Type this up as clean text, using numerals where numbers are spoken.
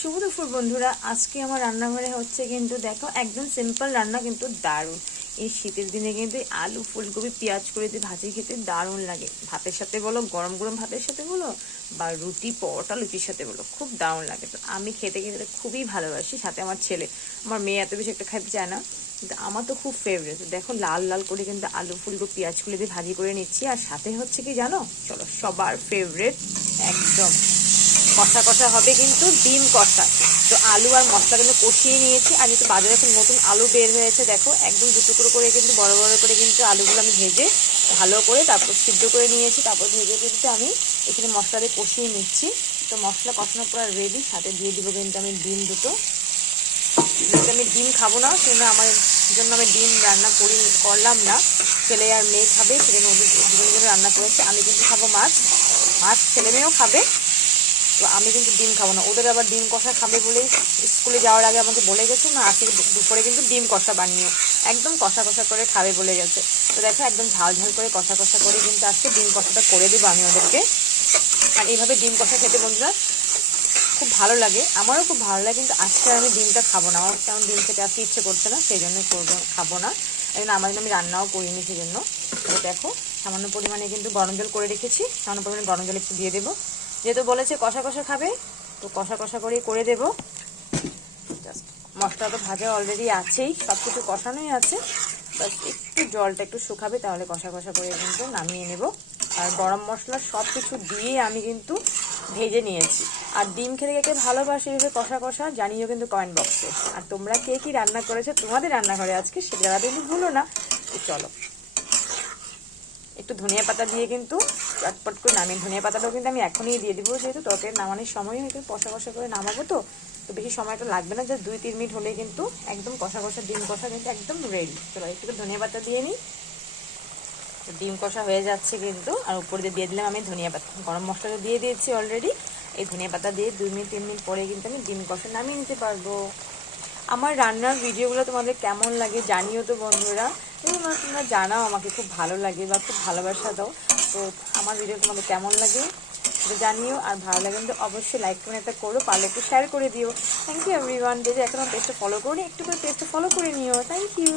শুভ দুপুর বন্ধুরা, আজকে আমার রান্নাঘরে হচ্ছে কিন্তু দেখো একদম সিম্পল রান্না কিন্তু দারুণ। এই শীতের দিনে কিন্তু আলু ফুলকপি পেঁয়াজ করে দিয়ে ভাজি খেতে দারুণ লাগে। ভাতের সাথে বলো, গরম গরম ভাতের সাথে বলো, বা রুটি পরোটা লুচির সাথে বলো, খুব দারুণ লাগে। তো আমি খেতে খেতে খুবই ভালোবাসি। সাথে আমার ছেলে, আমার মেয়ে এত বেশি একটা খেতে চায় না, কিন্তু আমার তো খুব ফেভারিট। দেখো লাল লাল করে কিন্তু আলু ফুলকপি পেঁয়াজ করে দিয়ে ভাজি করে নিচ্ছি। আর সাথে হচ্ছে কি জানো, চলো সবার ফেভারিট একদম কষা কষা হবে কিন্তু ডিম কষা। তো আলু আর মশলা কিন্তু কষিয়ে নিয়েছি। আর যেহেতু বাজারে এখন নতুন আলু বের হয়েছে, দেখো একদম দু টুকরো করে কিন্তু বড় বড় করে কিন্তু আলুগুলো আমি ভেজে ভালো করে তারপর সিদ্ধ করে নিয়েছি। তারপর ভেজে কিন্তু আমি এখানে মশলা দিয়ে কষিয়ে নিচ্ছি। তো মশলা কষানো পুরো রেডি। সাথে দিয়ে দিব কিন্তু আমি ডিম দুটো। যেহেতু আমি ডিম খাবো না, সেজন্য আমার জন্য আমি ডিম রান্না করলাম না। ছেলে আর মেয়ে খাবে, সেজন্য ওদের দুজনের জন্য রান্না করেছে। আমি কিন্তু খাবো মাছ, মাছ ছেলে মেয়েও খাবে। তো আমি কিন্তু ডিম খাবো না। ওদের আবার ডিম কষা খাবে বলেই স্কুলে যাওয়ার আগে আমাকে বলে গেছে, না আজকে দুপুরে কিন্তু ডিম কষা বানিও, একদম কষা কষা করে খাবে বলে গেছে। তো দেখো একদম ঝাল ঝাল করে কষা কষা করে কিন্তু আজকে ডিম কষাটা করে দেবো আমি ওদেরকে। আর এইভাবে ডিম কষা খেতে বন্ধুরা খুব ভালো লাগে, আমারও খুব ভালো লাগে। কিন্তু আজকে আমি ডিমটা খাবো না, আমার তেমন ডিম খেতে আজকে ইচ্ছে করছে না, সেই জন্যই খাবো না। এখন আমার জন্য আমি রান্নাও করিনি সেই জন্য। তো দেখো সামান্য পরিমাণে কিন্তু গরম জল করে রেখেছি, সামান্য পরিমাণে গরম জল একটু দিয়ে দেবো। যেহেতু বলেছে কষা কষা খাবে, তো কষা কষা করেই করে দেবো। জাস্ট মশলা তো ভাজা অলরেডি আছেই, সব কিছু কষানোই আছে, বাস একটু জলটা একটু শুকাবে, তাহলে কষা কষা করে কিন্তু নামিয়ে নেব। আর গরম মশলা সব কিছু দিয়ে আমি কিন্তু ভেজে নিয়েছি। আর ডিম খেতে কে ভালোবাসে এভাবে কষা কষা জানিও কিন্তু কমেন্ট বক্সে। আর তোমরা কে কি রান্না করেছো তোমাদের রান্নাঘরে আজকে, সেটা জানাতে কিন্তু ভুলো না। চলো একটু ধনিয়া পাতা দিয়ে কিন্তু চটপট করে নামিয়ে, ধনিয়া পাতাটাও কিন্তু আমি এখনই দিয়ে দিব, যেহেতু তরকারি নামানোর সময় হয়তো কষা কষা করে নামাবো। তো বেশি সময়টা লাগবে না, জাস্ট 2-3 মিনিট হলেই কিন্তু একদম কষা কষা ডিম কষা কিন্তু একদম রেডি। চলো একটু ধনিয়া পাতা দিয়ে নিই। তো ডিম কষা হয়ে যাচ্ছে কিন্তু। আর উপরে দিয়ে দিলাম আমি ধনিয়া পাতা, গরম মশলাটা দিয়ে দিয়েছি অলরেডি। এই ধনিয়া পাতা দিয়ে 2-3 মিনিট পরে কিন্তু আমি ডিম কষা নামিয়ে নিতে পারবো। আমার রান্নার ভিডিওগুলো তোমাদের কেমন লাগে জানিও তো বন্ধুরা। তোমরা জানাও, আমাকে খুব ভালো লাগে বা খুব ভালোবাসা দাও। তো আমার ভিডিও তোমাদের কেমন লাগে সেটা জানিও। আর ভালো লাগে কিন্তু অবশ্যই লাইক করে একটা করো, পারলে একটু শেয়ার করে দিও। Thank you everyone. যদি এখন আমার পেজটা ফলো করো, একটু করে পেজটা ফলো করে নিও। Thank you.